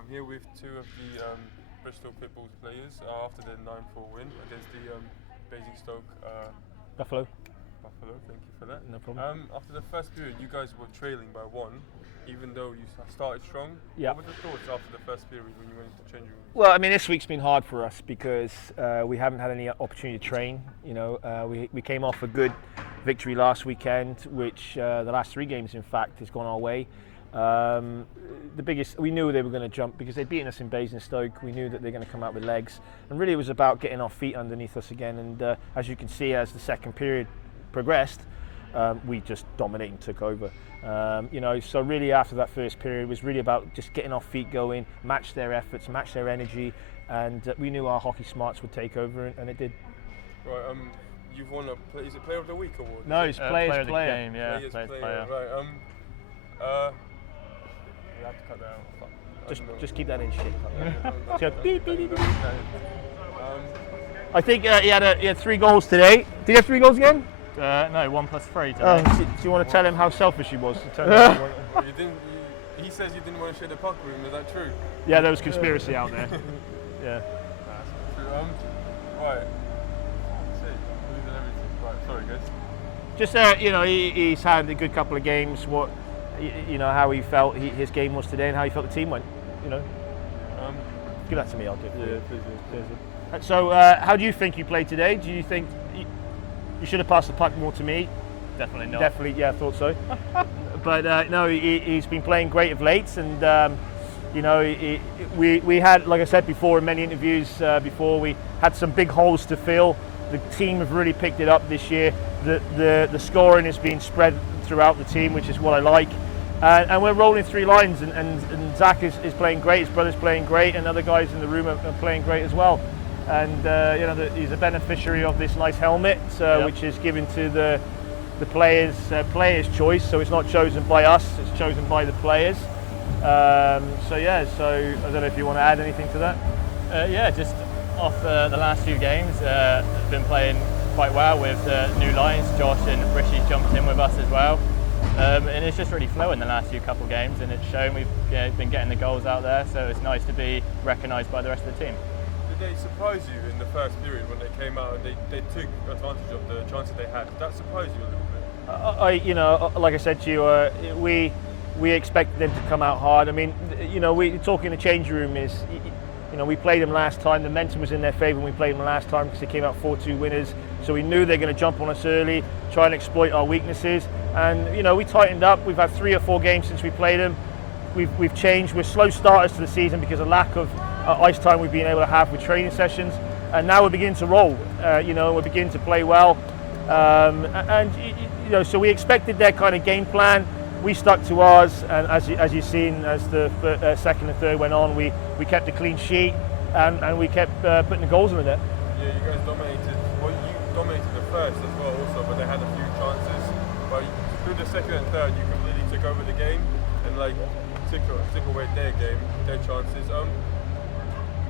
I'm here with two of the Bristol Pitbulls players after their 9-4 win against the Basingstoke Buffalo. Thank you for that. No problem. After the first period, you guys were trailing by 1, even though you started strong. Yeah. What were the thoughts after the first period when you went into the changing room? Well, I mean, this week's been hard for us because we haven't had any opportunity to train. You know, we came off a good victory last weekend, which the last 3 games, in fact, has gone our way. The biggest, we knew they were going to jump because they'd beaten us in Basingstoke. We knew that they're going to come out with legs, and really it was about getting our feet underneath us again. And as you can see, as the second period progressed, we just dominated and took over. You know, so really after that first period, it was really about just getting our feet going, match their efforts, match their energy, and we knew our hockey smarts would take over, and it did. Right. You've won is it Player of the Week award? No, it's Players Player of the Player. game, yeah. Players Players Player. Player. Right. We have to cut that out. Just keep that in shit. So, Beep, beep, beep, beep. I think he had 3 goals today. Did he have 3 goals again? No, 1 + 3 today. Do you want to tell him how selfish he was? He says you didn't want to share the puck room. Is that true? Yeah, there was conspiracy out there. Yeah. That's true. Right. Losing everything. Right. Sorry, guys. Just you know, he's had a good couple of games. What, you know, how he felt his game was today, and how he felt the team went. You know. Give that to me. I'll do it. Yeah, please do. So, how do you think you played today? Do you think you should have passed the puck more to me? Definitely not. Definitely, yeah, I thought so. But no, he's been playing great of late, and you know, we had, like I said before in many interviews before, we had some big holes to fill. The team have really picked it up this year. The scoring is being spread throughout the team, which is what I like. And we're rolling 3 lines, and Zac is playing great. His brother's playing great, and other guys in the room are playing great as well. And you know, he's a beneficiary of this nice helmet, which is given to the players' choice. So it's not chosen by us; it's chosen by the players. So yeah, so I don't know if you want to add anything to that. Yeah, just off the last few games, been playing quite well with new lines. Josh and Richie jumped in with us as well, and it's just really flowing the last few couple games, and it's shown we've been getting the goals out there. So it's nice to be recognised by the rest of the team. Did they surprise you in the first period when they came out and they took advantage of the chances they had? Did that surprise you a little bit? You know, like I said to you, we expected them to come out hard. I mean, you know, we talking in the changing room is, you know, we played them last time. The momentum was in their favour when we played them last time because they came out 4-2 winners. So we knew they're going to jump on us early, try and exploit our weaknesses. And you know, we tightened up. We've had 3 or 4 games since we played them. We've changed. We're slow starters to the season because of lack of ice time we've been able to have with training sessions. And now we're beginning to roll. You know, we're beginning to play well. And you know, so we expected their kind of game plan. We stuck to ours, and as you've seen, as the second and third went on, we kept a clean sheet, and we kept putting the goals in the net. Yeah, you guys dominated. Well, you dominated the first as well, also, but they had a few chances. But through the second and third, you completely took over the game, and like took away their game, their chances.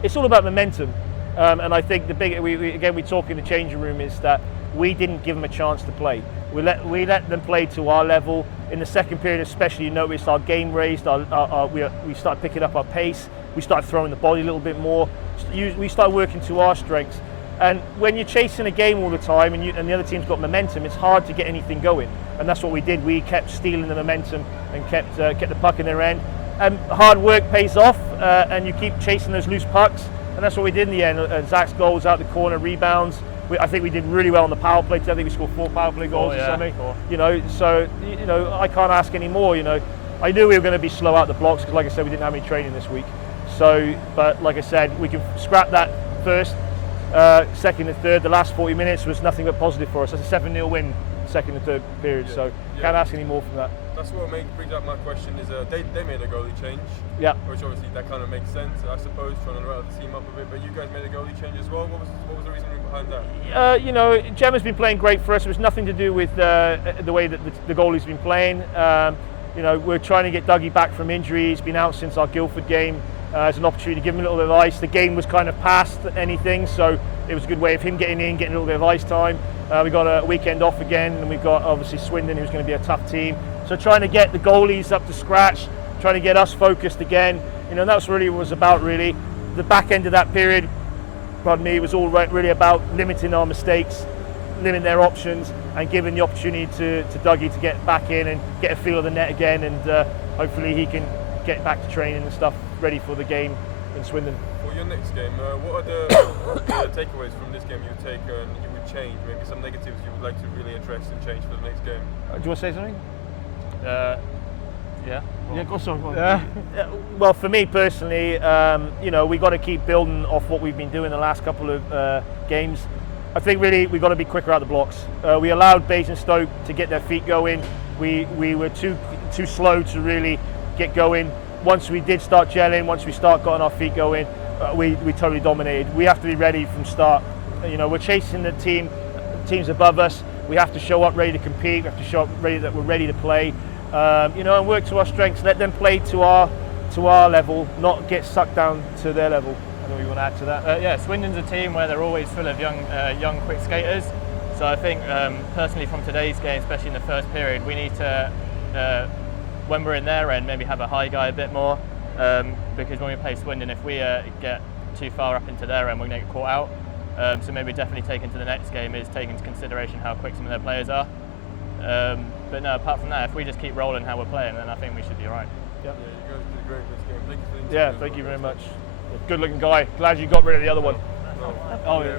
It's all about momentum, and I think the big we talk in the changing room is that we didn't give them a chance to play. We let them play to our level. In the second period especially, you noticed our game raised, we started picking up our pace, we started throwing the body a little bit more, we started working to our strengths. And when you're chasing a game all the time and the other team's got momentum, it's hard to get anything going. And that's what we did. We kept stealing the momentum and kept the puck in their end. And hard work pays off, and you keep chasing those loose pucks. And that's what we did in the end. Zac's goals out the corner, rebounds. I think we did really well on the power play today. I think we scored 4 power play goals or something. 4. You know, so you know, I can't ask any more. You know, I knew we were going to be slow out the blocks because, like I said, we didn't have any training this week. So, but like I said, we can scrap that first, second and third. The last 40 minutes was nothing but positive for us. That's a 7-0 win, second and third period. Yeah. So can't ask any more from that. That's what brings up my question. Is they made a goalie change. Yeah. Which obviously that kind of makes sense, I suppose, trying to rattle the team up a bit. But you guys made a goalie change as well. What was the reasoning behind that? You know, Gemma's been playing great for us. It was nothing to do with the way that the goalie's been playing. You know, we're trying to get Dougie back from injury. He's been out since our Guildford game. As an opportunity to give him a little bit of ice. The game was kind of past anything, so it was a good way of him getting in, getting a little bit of ice time. We got a weekend off again, and we've got obviously Swindon, who's going to be a tough team. So trying to get the goalies up to scratch, trying to get us focused again. That's really what it was about. Really, the back end of that period, pardon me, was all really about limiting our mistakes, limiting their options, and giving the opportunity to Dougie to get back in and get a feel of the net again, and hopefully he can get back to training and stuff, ready for the game in Swindon. For your next game, what are the takeaways from this game you would take and you would change? Maybe some negatives you would like to really address and change for the next game? Do you want to say something? Yeah. Yeah, go on. Well, for me personally, we got to keep building off what we've been doing the last couple of games. I think really we've got to be quicker out the blocks. We allowed Basingstoke to get their feet going. We were too slow to really get going. Once we did start gelling, once we start getting our feet going, we totally dominated. We have to be ready from start. We're chasing the teams above us. We have to show up ready to compete. We have to show up ready that we're ready to play. And work to our strengths. Let them play to our level, not get sucked down to their level. I don't know if you want to add to that. Yeah, Swindon's a team where they're always full of young quick skaters. So I think personally from today's game, especially in the first period, we need to, when we're in their end, maybe have a high guy a bit more. Because when we play Swindon, if we get too far up into their end, we're going to get caught out. So maybe definitely take into the next game is take into consideration how quick some of their players are. But no, apart from that, if we just keep rolling how we're playing, then I think we should be all right. Yeah, you guys did great in this game. Thank you for the interview. Yeah, thank you very much. Good looking guy. Glad you got rid of the other one. No. Oh, yeah.